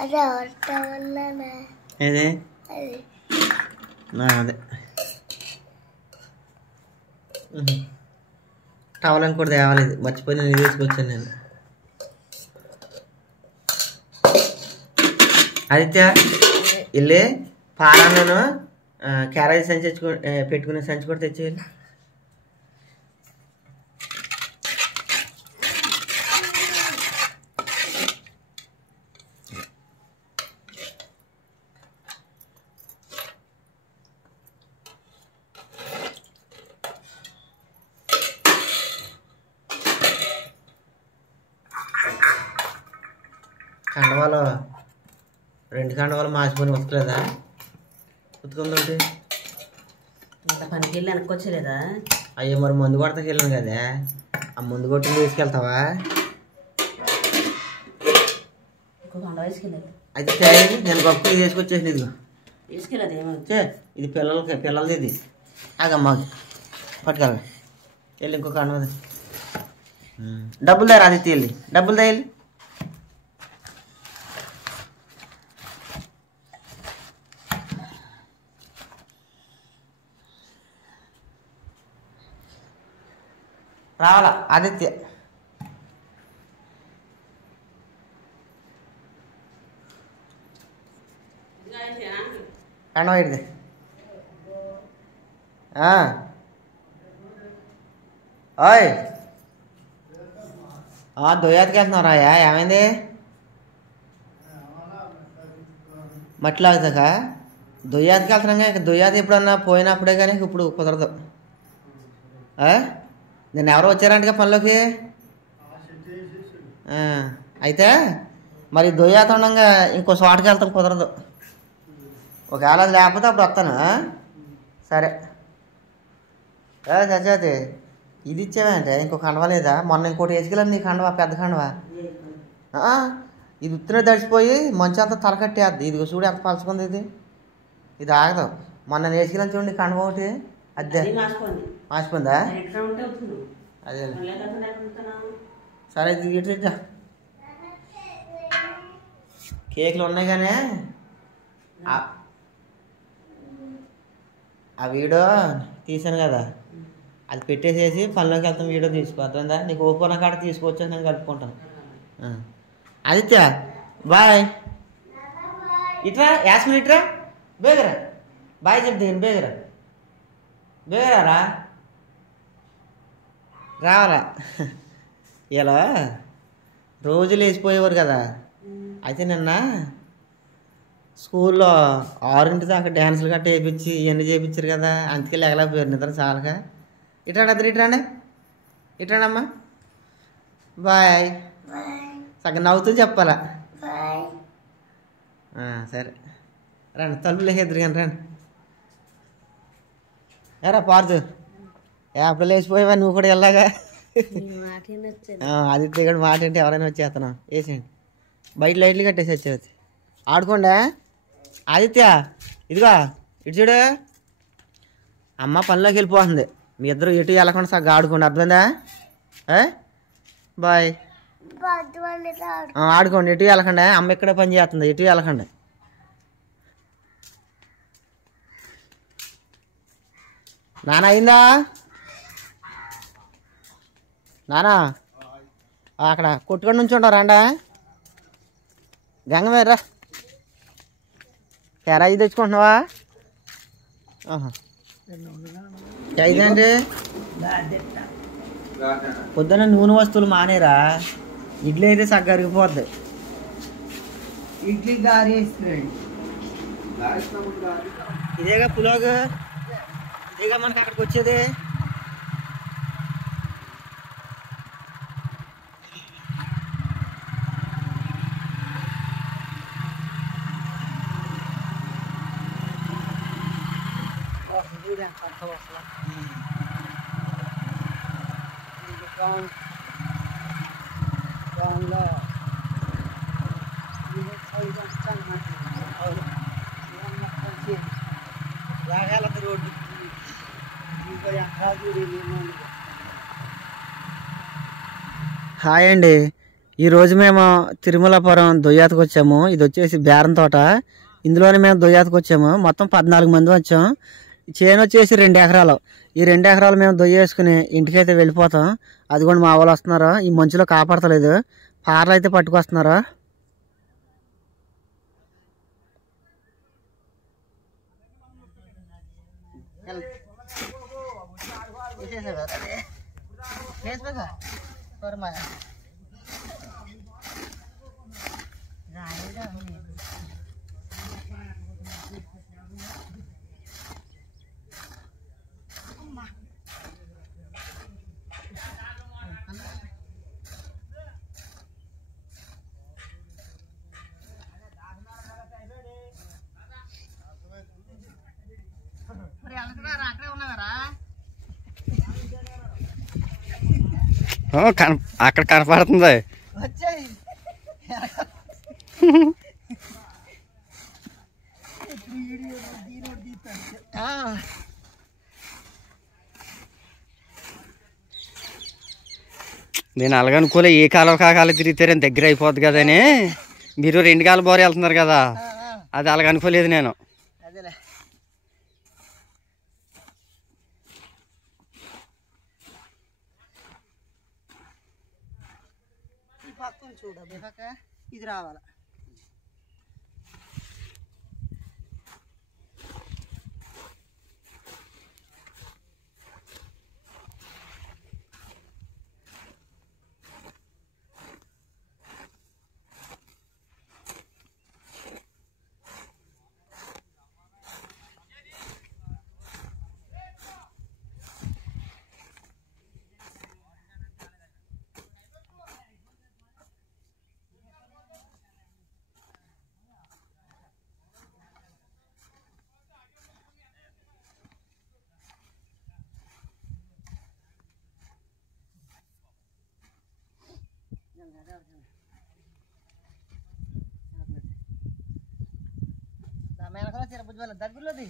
ఏదే అదే టవల్ ఇంకోటి తేవాలేదు, మర్చిపోయి నేను తీసుకొచ్చాను నేను. ఆదిత్య వెళ్ళి పారాలను క్యారేజ్ సంచి పెట్టుకునే సంచి కూడా తెచ్చేయాలి. కండవాలు 2 కండవాలు మాసిపోయి ఉతకలేదా? ఉతుకుందంటే ఇంత పనికి వెళ్ళి వెనక్కొచ్చలేదా? అయ్యో మరి ముందు కొడతాకి వెళ్ళాను కదా, ఆ ముందు కొట్టింది తీసుకెళ్తావా? అయితే నేను గొప్ప తీసుకొచ్చేసి ఇదిగో తీసుకెళ్ళదు ఏమవుతుంది, ఇది పిల్లలది ఇది. ఆగమ్మా పట్టుకెళ్ళ వెళ్ళి ఇంకొక కండవది. డబ్బులు దారా అది వెళ్ళి డబ్బులు దా వెళ్ళి. రావాలా ఆదిత్య? కండవ ఇడిది ఓయ్ దొయ్యాతకి వెళ్తున్నారా? ఏమైంది? మట్టిలో అవుతాక దొయ్యాతకి వెళ్తున్నాగా, ఇక దొయ్యాత ఎప్పుడన్నా పోయినప్పుడే కానీ ఇప్పుడు కుదరదు. నేను ఎవరో వచ్చారంటగా పనిలోకి. అయితే మరి దొయ్యాత ఉండగా ఇంకో చోటకి వెళ్తాం కుదరదు. ఒకవేళ అది లేకపోతే అప్పుడు వస్తాను. సరే సత్యవతి ఇది ఇచ్చావంటే ఇంకో కండవ లేదా? మొన్న ఇంకోటి వేసుకెళ్ళాను నీ కండవ, పెద్ద కండవ. ఇది ఉత్తినే తడిసిపోయి మంచి అంతా తలకట్టేద్ది. ఇదిగో చూడు ఎంత పలుచుకుంది ఇది, ఇది ఆగదు. మొన్న నేను వేసుకెళ్ళాను చూడండి కండవ ఒకటి, అదే మాసిపోయిందా? అదే సరే ఇట్లా కేకులు ఉన్నాయి కానీ ఆ వీడియో తీసాను కదా, అది పెట్టేసేసి పనిలోకి వెళ్తాం. వీడియో తీసుకో, అర్థమైందా? నీకు ఓపెన్ కాడ తీసుకోవచ్చు, నేను కలుపుకుంటాను. ఆదిత్య బాయ్. ఇట్రా యాస్మిన్, ఇట్రా బేగరా, బాయ్ చెప్తే బేగరా రావాలా? ఇలా రోజు లేచిపోయేవారు కదా. అయితే నిన్న స్కూల్లో 6 దాకా డ్యాన్సులు గట్ట వేయించి ఇవన్నీ చేయించారు కదా, అందుకే లేకపోయారు నిద్ర చాలగా. ఇట్రాండి ఇట్రాండమ్మా. బాయ్. సగం నవ్వుతూ చెప్పాలా? సరే రండి, తలుపులు ఎదురు కానీ రండి. ఏరా పార్దు అప్పుడు లేచిపోయావా నువ్వు కూడా వెళ్ళాగా? ఆదిత్య కూడా మాట ఏంటి, ఎవరైనా వచ్చేస్తాను వేసేయండి. బయట లైట్లు కట్టేసి వచ్చేది ఆడుకోండి. ఆదిత్య ఇదిగో ఇటు చూడు, అమ్మ పనిలోకి వెళ్ళిపోతుంది, మీ ఇద్దరు ఎటు వెళ్ళకుండా సగ్గా ఆడుకోండి, అర్థమైందా? బాయ్. ఆడుకోండి, ఎటు వెళ్ళకండి, అమ్మ ఇక్కడే పని చేస్తుంది, ఎటు వెళ్ళకండి. నాన్న అయిందా? నానా అక్కడ కొట్టుకొని నుంచి ఉంటారు రండా. గంగ మీద రా, క్యారేజీ తెచ్చుకుంటున్నావా? ఐదండి పొద్దున్న నూనె వస్తువులు మానేరా, ఇడ్లీ అయితే సగ్గా అరిగిపోద్ది. ఇడ్లీ గారి ఇదేగా పులాగు, ఇదేగా మనకి అక్కడికి వచ్చేది. రోడ్డు హాయ్ అండి, ఈరోజు మేము తిరుమలాపురం దొయ్యాతకు వచ్చాము. ఇది వచ్చేసి బేరం తోట. ఇందులోనే మేము దొయ్యాతకు వచ్చాము. మొత్తం 14 మంది వచ్చాం. చేను వచ్చేసి 2 ఎకరాలు. ఈ 2 ఎకరాలు మేము దొయ్యేసుకుని ఇంటికైతే వెళ్ళిపోతాం. అదిగోండి మా వాళ్ళు వస్తున్నారు. ఈ మంచులో కాపాడతలేదు. పార్లు అయితే పట్టుకొస్తున్నారు. అక్కడ కనపడుతుంది. నేను అలాగనుకోలే ఏ కాలం కాకాలు తిరిగితే దగ్గర అయిపోద్ది కదని. మీరు 2 కాలు బోరు వెళ్తున్నారు కదా, అది అలాగనుకోలేదు నేను. ఇది రావాల దగ్గరలోది.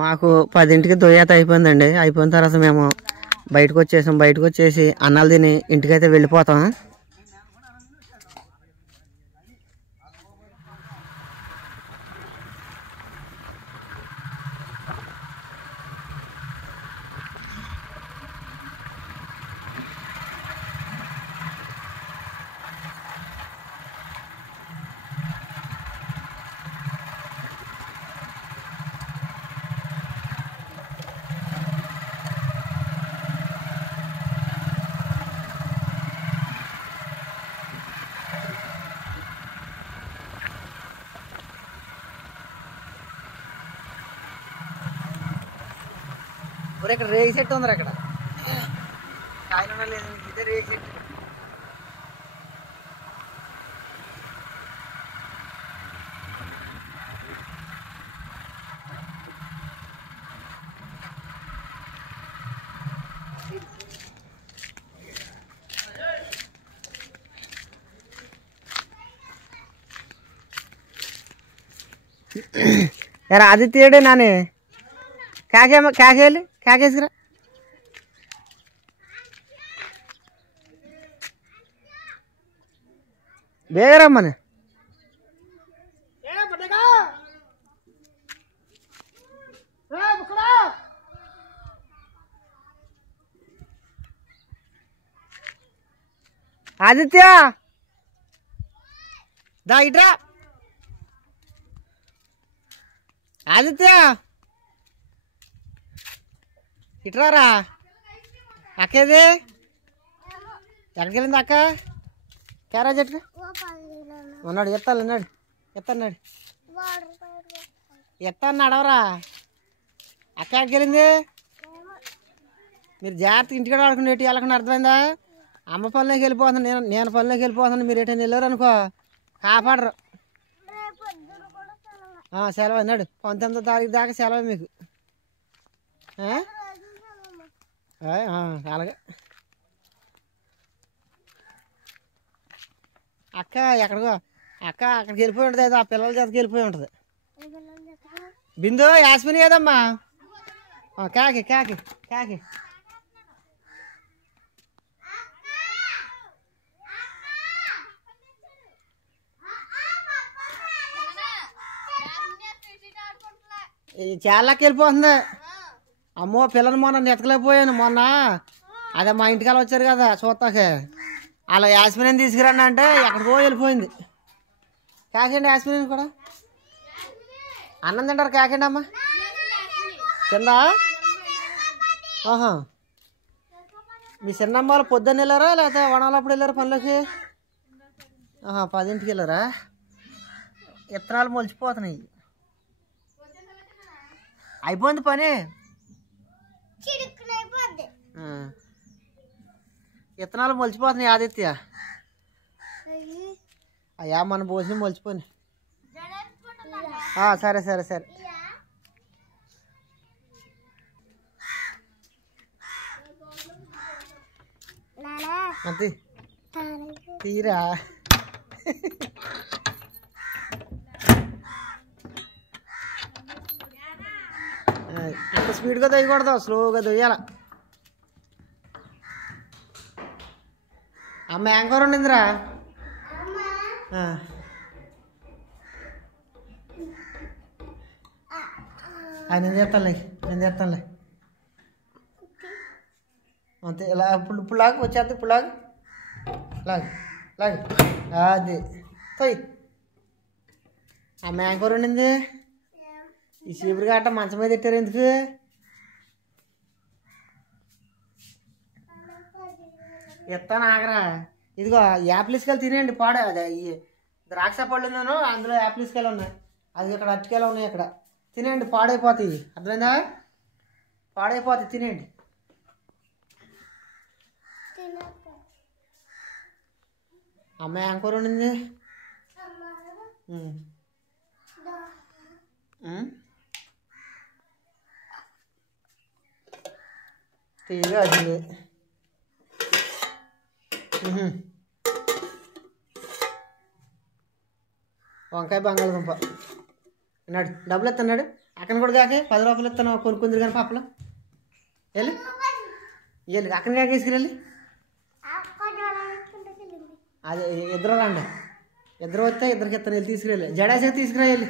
మాకు 10ంటికి దొయ్యాత అయిపోయిందండి. అయిపోయిన తర్వాత మేము బయటకు వచ్చేసాం. బయటకు వచ్చేసి అన్నాలు తిని ఇంటికైతే వెళ్ళిపోతాం. ఇక్కడ రేగి చెట్టు ఉంది. అక్కడ కాయలు లేదు, ఇదే రేగి చెట్టు. यार आदित्य नानी क्या खेली क्या केसरा बेगरा मने आदित्य दा इट्रा आदित्य इट्रारा अक्केदे ఎక్కడికెళ్ళింది అక్క క్యారేజ్ ఎట్లా ఉన్నాడు ఎత్తాలి అన్నాడు ఎత్తన్నాడు ఎత్తన్నాడవరా అక్క ఎక్కడికెళ్ళింది మీరు జాగ్రత్తగా ఇంటికాడ ఆడుకుని ఎటు వెళ్ళకుండా అర్థమైందా అమ్మ పనిలోకి వెళ్ళిపోతున్నాను నేను పనిలోకి వెళ్ళిపోతున్నాను మీరు ఎటైనా వెళ్ళారు అనుకో కాపాడరు. సెలవు అన్నాడు 19వ తారీఖు దాకా సెలవు మీకు. అలాగే అక్క ఎక్కడికో అక్కడికి వెళ్ళిపోయి ఉంటుంది. అయితే ఆ పిల్లల చేతకి వెళ్ళిపోయి ఉంటుంది. బిందు యాస్మిని ఏదమ్మా కాకి కాకి కాకి చాలాకి వెళ్ళిపోతుంది. అమ్మో పిల్లని మొన్న నెతకలేకపోయాను. మొన్న అదే మా ఇంటికాల వచ్చారు కదా చూస్తాకే, అలా యాస్మిని తీసుకురండి అంటే ఎక్కడికో వెళ్ళిపోయింది. కాకండి యాస్మిని కూడా అన్నం తింటారు. కాకండి అమ్మ కింద. మీ చిన్నమ్మ వాళ్ళు పొద్దున్న వెళ్ళారా లేకపోతే వనాలప్పుడు వెళ్ళారా పనులకి? 10ంటికి వెళ్ళారా? విత్తనాలు మొలిచిపోతున్నాయి. అయిపోయింది పని. విత్తనాలు మొలిచిపోతున్నాయి ఆదిత్య. అయ్యా మన భోజనం మొలిచిపోయి. సరే సరే సరే. అంతే తీరా. అంత స్పీడ్గా దొయ్యకూడదు, స్లోగా దొయ్యాల. అమ్మ యాంకర్ ఉండిందిరా. నేను చేస్తానులే అంతే. ఇలా ఇప్పుడు లాగా వచ్చేది. ఇప్పుడు లాగా అది తొయ్యి. అమ్మ యాంకర్ ఉండింది. ఈ చీపురు గట్ట మంచం మీద పెట్టారు ఎందుకు? ఎత్తాను ఆగరా. ఇదిగో యాప్లిస్కాయలు తినేయండి. పాడే అదే ఈ ద్రాక్ష పళ్ళు ఉన్నాను, అందులో యాప్లిస్కాయలు ఉన్నాయి. అది ఇక్కడ అరటికాయలు ఉన్నాయి. ఇక్కడ తినేయండి, పాడైపోతాయి. అర్థమైందా? పాడైపోతాయి, తినేయండి. అమ్మ యాంకర్ ఉండింది. తీగా వచ్చింది. వంకాయ బంగాళదుంప అన్నాడు. డబ్బులు ఎత్తన్నాడు. అక్కడ కూడా కాకే 10 రూపాయలు ఇస్తాను కొనుక్కుంది కానీ పాపలో. వెళ్ళి అక్కడి కాక తీసుకురెళ్ళి. అదే ఇద్దరు రండి. ఇద్దరు వస్తే ఇద్దరికి ఇస్తాను. వెళ్ళి తీసుకురెళ్ళి. జడాసేకి తీసుకురా వెళ్ళి.